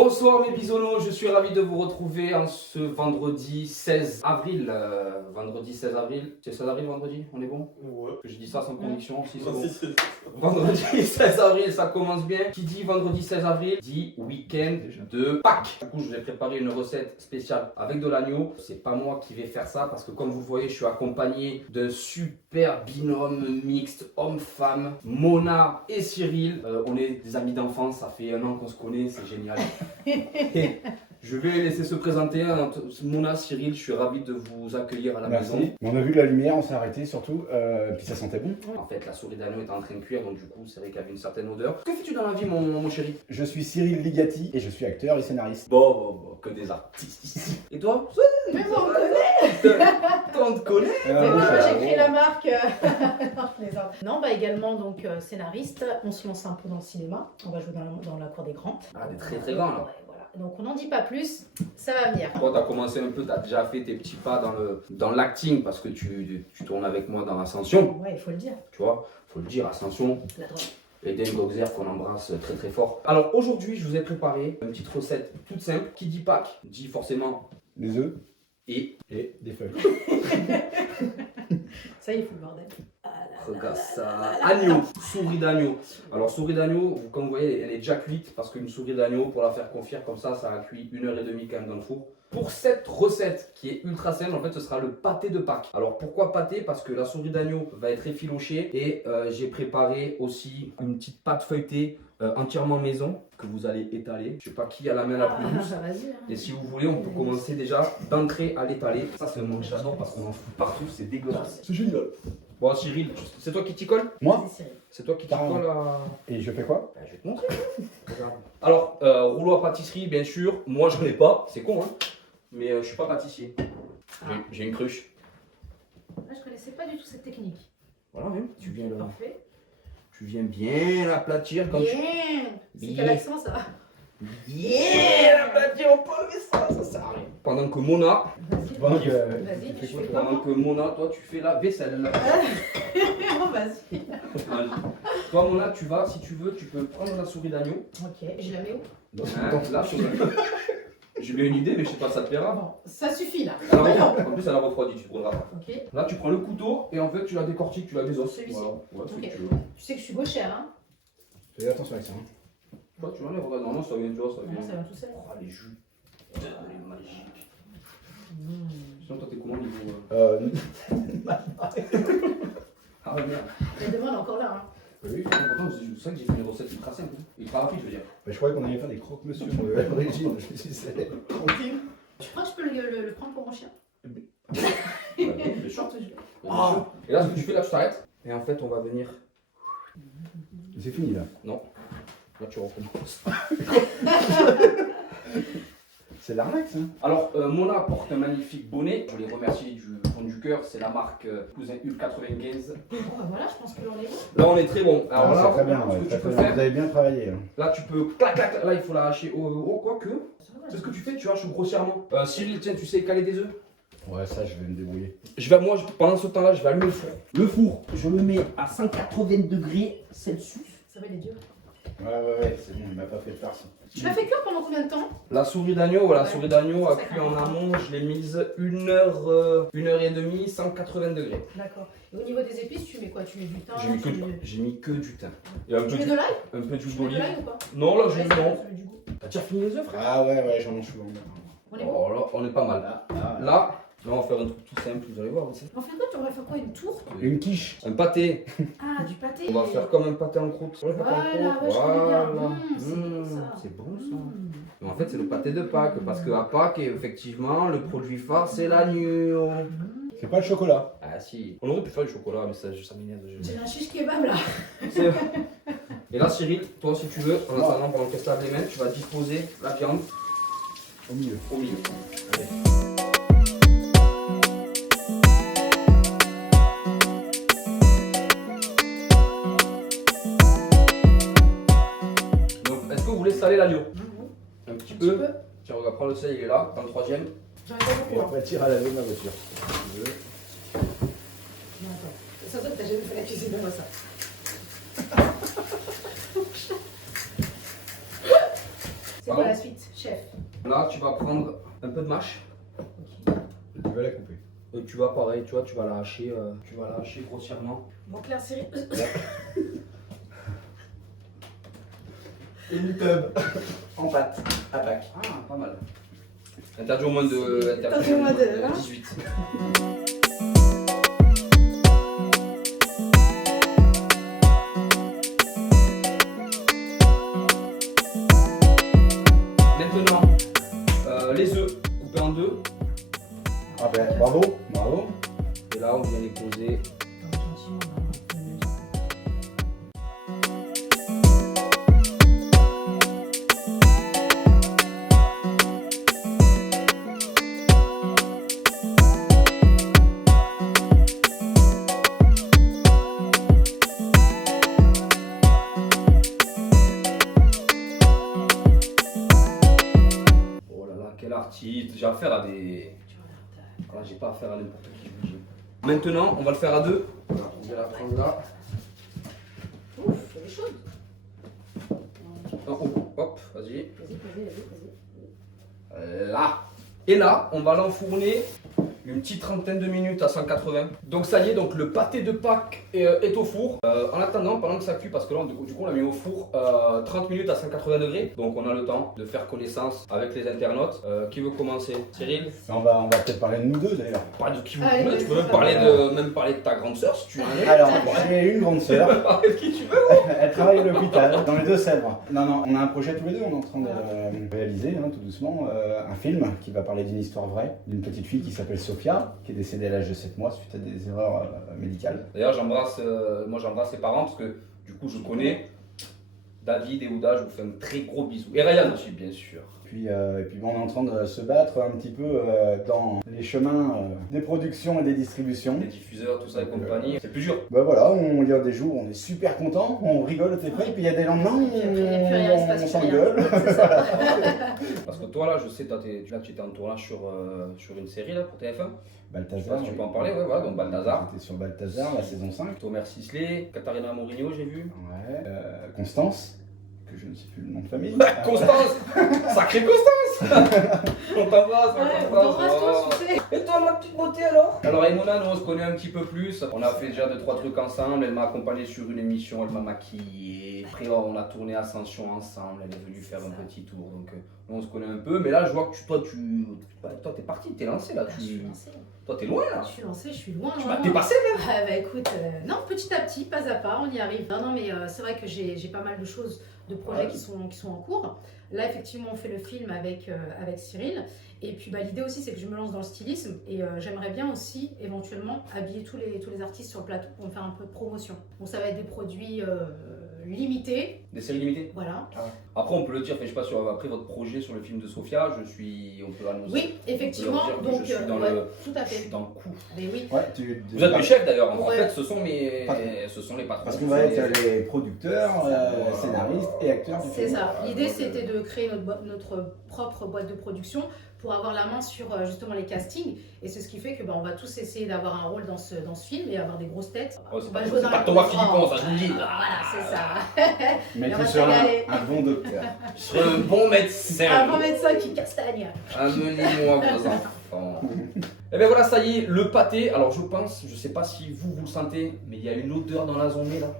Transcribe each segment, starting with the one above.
Bonsoir mes bisounours, je suis ravi de vous retrouver en ce vendredi 16 avril. Vendredi 16 avril, c'est 16 avril vendredi, on est bon? Ouais. Je dis ça sans conviction, si c'est Non, bon. si. Vendredi 16 avril, ça commence bien. Qui dit vendredi 16 avril, dit week-end de Pâques. Du coup, je vous ai préparé une recette spéciale avec de l'agneau. C'est pas moi qui vais faire ça parce que comme vous le voyez, je suis accompagné d'un super binôme mixte homme-femme, Mona et Cyril. On est des amis d'enfance, ça fait 1 an qu'on se connaît, c'est génial. Et je vais les laisser se présenter. Mona, Cyril, je suis ravi de vous accueillir à la maison. On a vu la lumière, on s'est arrêté surtout, puis ça sentait bon. En fait, la souris d'agneau est en train de cuire, donc du coup, c'est vrai qu'il y avait une certaine odeur. Que fais-tu dans la vie, mon chéri? Je suis Cyril Ligati et je suis acteur et scénariste. Bon, que des artistes ici. Et toi? Mais bon, on connaît. On te connaît? C'est moi, j'ai créé la marque. Non, je plaisante. Non, bah également donc scénariste. On se lance un peu dans le cinéma. On va jouer dans la cour des grands. Ah, des très grands là. Ouais, voilà. Donc on n'en dit pas plus. Ça va venir. Toi, t'as commencé un peu, t'as déjà fait tes petits pas dans l'acting parce que tu tournes avec moi dans Ascension. Ouais, il faut le dire. Tu vois, faut le dire, Ascension. La drogue. Eden Goxer qu'on embrasse très très fort. Alors aujourd'hui, je vous ai préparé une petite recette toute simple. Qui dit Pâques dit forcément Des œufs et des feuilles. Ça y est, il faut le bordel. regarde ça, agneau, souris d'agneau. Alors souris d'agneau, comme vous voyez, elle est déjà cuite parce qu'une souris d'agneau, pour la faire confire comme ça a cuit 1h30 quand même dans le four. Pour cette recette qui est ultra simple, en fait, ce sera le pâté de Pâques. Alors pourquoi pâté? Parce que la souris d'agneau va être effilochée et j'ai préparé aussi une petite pâte feuilletée entièrement maison que vous allez étaler. Je sais pas qui a la main la plus douce. Vas-y. Et si vous voulez, on peut commencer déjà d'entrée à l'étaler. Ça, c'est un mot que j'adore parce qu'on en fout partout, c'est dégueulasse. C'est génial. Bon, Cyril, c'est toi qui t'y colle? Moi Vas-y, Cyril. C'est toi qui t'y Carrément. colle à... Et je fais quoi? Ben, je vais te montrer. Regarde. Alors, rouleau à pâtisserie, bien sûr. Moi, j'en ai pas. C'est con, hein. Mais je suis pas pâtissier. J'ai une cruche. Ah, je connaissais pas du tout cette technique. Voilà, hein. Tu Parfait. viens bien l'aplatir comme tu... Bien. C'est Bien. quel accent ça? Bien l'aplatir, on peut enlever ça, ça sert à rien. Pendant que Mona, Vas-y. Pendant que- Vas-y, tu fais je quoi, fais toi pendant que Mona, toi, tu fais la vaisselle. Oh, vas-y. Allez. Toi, Mona, tu vas, si tu veux, tu peux prendre la souris d'agneau. Ok, je la mets où? Hein, là, sur le... J'ai bien une idée, mais je sais pas, ça te plaira. Bon, ça suffit là. Alors, en plus, elle a refroidi, tu te prendras pas. Ok. Là, tu prends le couteau et en fait, tu la décortiques, tu la désosses. Celui-ci. Voilà. Ouais, celui Ok. que tu veux. Tu sais que je suis gauchère, hein? Fais attention avec ça. Hein. Toi, tu l'enlèves, regarde, non, ça vient, tu vois, ça vient. Non, ça va tout seul. Oh, les jus. Elle est magique. Sinon, toi, t'es comment niveau. Ah ouais, merde. La demande est encore là, hein? Oui. Pourtant, c'est ça que j'ai fait une recette ultra simple. Ultra rapide, je veux dire. Bah, je croyais qu'on allait faire des croque-monsieur à l'origine. Je me suis dit, c'est tranquille. Tu crois que je peux le prendre pour mon chien? Les shorts. Ah. Et là, ce que tu fais, là, tu t'arrêtes. Et en fait, on va venir. C'est fini là. Non. Là, tu recommences. C'est l'arnaque ça. Alors, Mona porte un magnifique bonnet. Je les remercie du fond du cœur. C'est la marque Cousin Hulk 95. Bon, bah voilà, je pense que l'on est bon. Là, on est très bon. Alors Ah, là, c'est très bien, ce ouais, que très tu peux bien. faire, Vous avez bien travaillé. Hein. là, tu peux clac, clac. Là, il faut l'arracher au quoi que. Ça va, C'est ce que tu fais, tu haches grossièrement. Cyril, tiens, tu sais caler des œufs? Ouais, ça, je vais me débrouiller. Pendant ce temps-là, je vais allumer le four. Le four, je le mets à 180 degrés Celsius. Ça va, il est dur. Ouais, c'est bon, il m'a pas fait de farce. Tu l'as fait cuire pendant combien de temps? La souris d'agneau, voilà, la Ouais. souris d'agneau a Ça cuit fait en longtemps. amont. Je l'ai mise 1h30, 180 degrés. D'accord. Et au niveau des épices, tu mets quoi? Tu mets du thym? J'ai mis que du thym. Et un peu Tu mets du- de l'ail? un peu d'huile Tu mets de d'olive. l'ail ou pas? Non, là, je Ouais, mets non. ça fait du goût. T'as déjà fini les œufs, frère? Ah ouais, j'en mange souvent. On est bon? Oh là, on est pas mal. Là, on va faire un truc tout simple, vous allez voir aussi. On fait quoi? On va faire quoi? Une tourte? Une quiche. Un pâté. Ah, du pâté. On va faire comme un pâté en croûte. On va faire Voilà, en croûte. ouais, je connais bien. Voilà. C'est bon, ça. C'est bon ça. Mais en fait, c'est le pâté de Pâques. Parce qu'à Pâques, effectivement, le produit phare, c'est l'agneau. C'est pas le chocolat. Ah si. On aurait pu faire du chocolat, mais ça m'énerve. J'ai un shish kebab là. C'est- Et là, Cyril, toi, si tu veux, en attendant, pendant qu'elle se lave les mains, tu vas disposer la viande Au milieu. au milieu. Donc, est-ce que vous voulez saler l'agneau? Un petit Un peu. petit peu. Tiens, regarde, prends le sel, il est là, dans le troisième. J'en ai pas Et beaucoup. Hein. après, tire à laver ma voiture. Si tu veux. Non, attends. Ça se voit que t'as jamais fait la cuisine de moi ça. C'est quoi la suite? là, tu vas prendre un peu de mâche. Tu vas la couper. Et tu vas pareil, tu vois, tu vas la hacher grossièrement. Bon, Claire, Cyril. Et une tub. En pâte, attaque. Ah, pas mal. Interdit au moins de... Interdit au moins de, hein. 18. Maintenant, les œufs coupés en deux. Ah ben, bravo. Bravo. Et là, on vient les poser. Oh là là, quel artiste. J'ai affaire à des... Voilà, j'ai pas affaire à n'importe qui. Je vous dis. Maintenant, on va le faire à deux. Voilà, on va la prendre là. Ouf, elle est chaude. En haut. Hop, vas-y. Vas-y. Là. Et là, on va l'enfourner une petite trentaine de minutes à 180. Donc ça y est, donc le pâté de Pâques est au four. En attendant, pendant que ça cuit, parce que là, du coup, on l'a mis au four 30 minutes à 180 degrés. Donc on a le temps de faire connaissance avec les internautes. Qui veut commencer? Cyril? On va peut-être parler de nous deux d'ailleurs. Parle de qui vous Allez, voulez. Tu peux vas-y, même parler de ta grande sœur si tu en as. Alors, j'ai une grande Tu sœur. peux parler de qui tu veux. Elle travaille à l'hôpital, dans les Deux-Sèvres. Non, on a un projet tous les deux. On est en train de réaliser, tout doucement, un film qui va parler d'une histoire vraie, d'une petite fille qui s'appelle Sophia, qui est décédée à l'âge de 7 mois suite à des erreurs médicales. D'ailleurs, j'embrasse ses parents parce que du coup, je connais David et Ouda. Je vous fais un très gros bisou. Et Ryan aussi, bien sûr. Et puis bon, on est en train de se battre un petit peu dans les chemins des productions et des distributions. Les diffuseurs, tout ça et compagnie. C'est plus dur. Bah voilà, il y a des jours où on est super content, on rigole au téléphone, et puis il y a des lendemains où Puis après, il n'y a plus rien, il se passe on plus s'engueule. rien. C'est ça. Parce que toi, là, je sais, là, tu étais en tournage sur une série là, pour TF1. Je sais Balthazar. pas si tu peux en parler, ouais, voilà, donc Balthazar. C'était sur Balthazar, la saison 5. Thomas Sisley, Katharina Mourinho, j'ai vu. Ouais. Constance, que je ne sais plus le nom de famille. Constance. Sacrée Constance. On t'embrasse, Ouais, on Constance. t'embrasse Oh. tous, tu sais. Et toi, ma petite beauté alors? Alors, Emona, nous on se connaît un petit peu plus. On a fait déjà 2-3 trucs ensemble. Elle m'a accompagné sur une émission, elle m'a maquillé. Après, on a tourné Ascension ensemble. Elle est venue faire un petit tour. Donc, on se connaît un peu. Mais là, je vois que toi, t'es parti, t'es lancé là. Je suis lancée. Toi, t'es loin là. Je suis lancée, je suis loin. T'es passé même. Ah bah écoute, non, petit à petit, pas à pas, on y arrive. Non, mais c'est vrai que j'ai pas mal de choses, de projets qui sont en cours. Là, effectivement, on fait le film avec Cyril. Et puis, l'idée aussi, c'est que je me lance dans le stylisme. Et j'aimerais bien aussi, éventuellement, habiller tous les artistes sur le plateau pour me faire un peu de promotion. Donc, ça va être des produits limités. Des séries limitées. Voilà. Après, on peut le dire, je sais pas si après votre projet sur le film de Sophia, on peut l'annoncer. Oui, effectivement. On peut leur dire que Donc, je suis dans ouais, le... tout à Je suis fait. dans le coup. Mais oui. Ouais, Vous êtes mes chefs d'ailleurs. En Ouais. fait, ce sont les patrons. Parce qu'on va être les producteurs, scénaristes et acteurs du film. C'est ça. L'idée, c'était de créer notre propre boîte de production pour avoir la main sur justement les castings. Et c'est ce qui fait que on va tous essayer d'avoir un rôle dans ce film et avoir des grosses têtes. Oh, c'est On va pas, jouer dans pas la Thomas comédie. Philippon, ça je vous le dis. Voilà, c'est ça. Mais On tu va seras s'égaler. un bon docteur. Je serai un bon médecin. Un bon médecin qui castagne. Amenez-moi vos enfants. Et bien voilà, ça y est, le pâté. Alors je pense, je sais pas si vous le sentez, mais il y a une odeur dans la zombie là.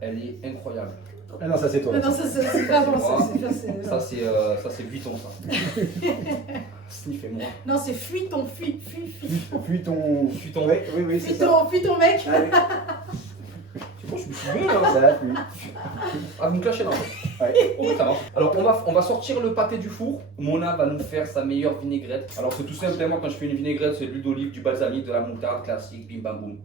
Elle est incroyable. Ah non, ça c'est toi. Non, ça c'est pas bon. Ça c'est buisson ça. Sniffez moi. Non, c'est fuis ton. Fuis ton. Fuis ton. Oui, c'est ça. Fuis ton mec. Allez, C'est bon, je me suis bien là. ça a plu. Ah, vous me clashez là. Ouais. Ok, ça marche. Alors, on va sortir le pâté du four. Mona va nous faire sa meilleure vinaigrette. Alors, c'est tout simplement quand je fais une vinaigrette, c'est de l'huile d'olive, du balsamique, de la moutarde classique, bim bam boum.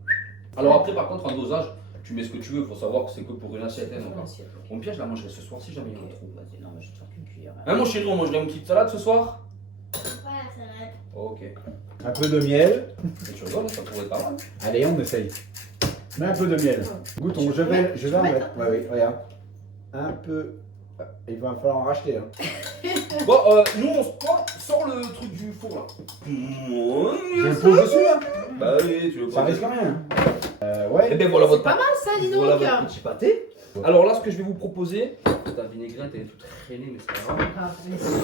Alors, après, par contre, en dosage, tu mets ce que tu veux. Il faut savoir que c'est que pour une assiette. Hein, donc, mon piège, je la mangerai ce soir si jamais il y en a trop. Vas-y, non, mais je te sors qu'une cuillère. Hein, mon chéri, on mangerait une petite salade ce soir? Voilà, ça va. Ok. Un peu de miel. Et tu rigoles, ça pourrait être pas mal. Allez, on essaye. Mets un peu de miel. Goûtons, je vais en mettre. Ouais, oui, regarde. Un peu. Il va falloir en racheter. Hein. Bon, nous, on sort le truc du four là. Je le pose dessus, hein. Bah oui, tu veux Ça pas. risque rien. Et Ouais. ben voilà C'est votre pas mal ça, dis donc. Voilà votre petit pâté. Alors là, ce que je vais vous proposer, ta vinaigrette elle est toute traînée, mais c'est pas grave.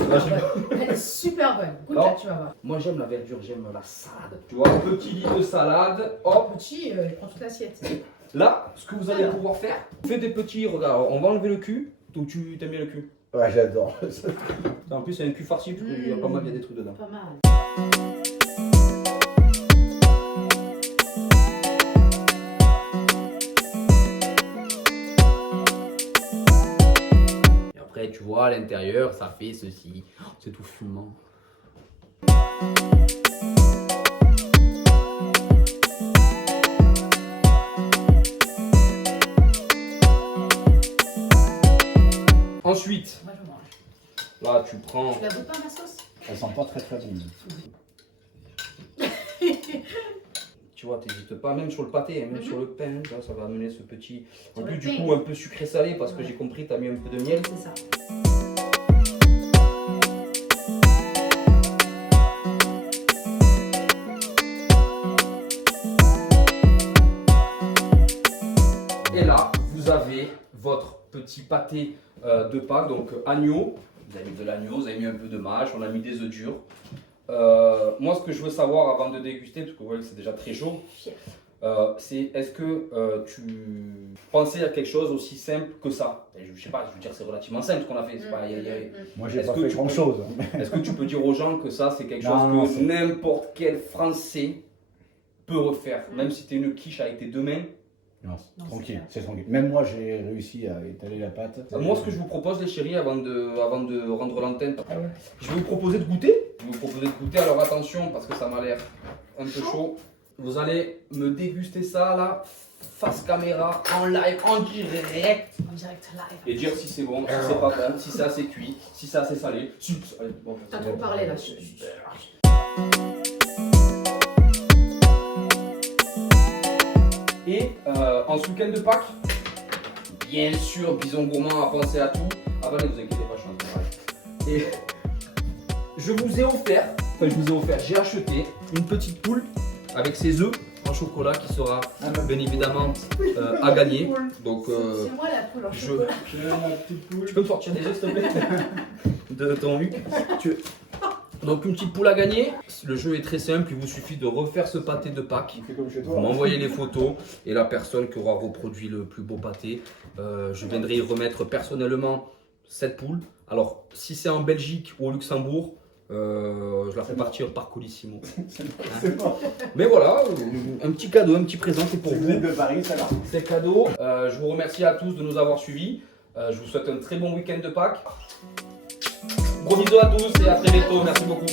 Grave, elle est super bonne. Goûte Non. là, tu vas voir. Moi j'aime la verdure, j'aime la salade. Tu vois, un petit lit de salade, hop. Petit, il prend toute l'assiette. Là, ce que vous allez pouvoir faire, faites des petits, regarde, on va enlever le cul. Donc tu t'aimes bien le cul? Ouais, j'adore. En plus, il y a un cul farci, parce qu'il y a pas mal, il y a des trucs dedans. Pas mal. Et après, tu vois, à l'intérieur, ça fait ceci. Oh, c'est tout fumant. Ensuite, Moi, je mange. là, tu prends. Tu la goûtes pas, ma sauce? Elle sent pas très très bon. Tu vois, t'hésites pas, même sur le pâté, même Mhm. sur le pain, tu vois, ça va amener ce petit. En Sur plus, le du pain. coup, un peu sucré-salé, parce que Ouais. j'ai compris, t'as mis un peu de miel. C'est ça. Et là, vous avez votre petit pâté de Pâques, donc agneau. Vous avez mis de l'agneau, vous avez mis un peu de mâche, on a mis des œufs durs. Moi, ce que je veux savoir avant de déguster, parce que vous voyez que c'est déjà très chaud, c'est est-ce que tu pensais à quelque chose aussi simple que ça? Et je sais pas, je veux dire, c'est relativement simple ce qu'on a fait. C'est pas, Moi, j'ai Est-ce pas que fait tu grand peux- chose. Est-ce que tu peux dire aux gens que ça, c'est quelque chose Non, non, que c'est- n'importe quel Français peut refaire? Mm. Même si tu es une quiche avec tes deux mains. Non, Non, c'est tranquille, c'est c'est tranquille. Même moi, j'ai réussi à étaler la pâte. Moi, ce que je vous propose, les chéris, avant de rendre l'antenne, Ah ouais. je vais vous proposer de goûter. Je vais vous proposer de goûter. Alors attention, parce que ça m'a l'air un peu chaud. Vous allez me déguster ça là, face caméra, en live, en direct. En direct live. Et dire si c'est bon, si c'est pas bon, si c'est assez cuit, si c'est assez salé. Allez, bon, T'as trop parlé là. Et en ce week-end de Pâques, bien sûr, Bison Gourmand a pensé à tout. Ah bah ne vous inquiétez pas, je suis en train de Et je vous ai offert, j'ai acheté une petite poule avec ses œufs en chocolat qui sera bien évidemment à gagner. Donc C'est moi la poule en chocolat. J'ai ma petite poule. tu peux me sortir des œufs s'il te plaît de ton huc. Donc une petite poule à gagner. Le jeu est très simple, il vous suffit de refaire ce pâté de Pâques. On fait comme chez Vous toi. m'envoyez les photos et la personne qui aura reproduit le plus beau pâté, je viendrai y remettre personnellement cette poule. Alors, si c'est en Belgique ou au Luxembourg, je la fais partir par Colissimo. C'est bon. Mais voilà, un petit cadeau, un petit présent, c'est pour Si vous êtes vous. de Paris, ça va. C'est cadeau. Je vous remercie à tous de nous avoir suivis. Je vous souhaite un très bon week-end de Pâques. Gros bisous à tous et à très bientôt. Merci beaucoup.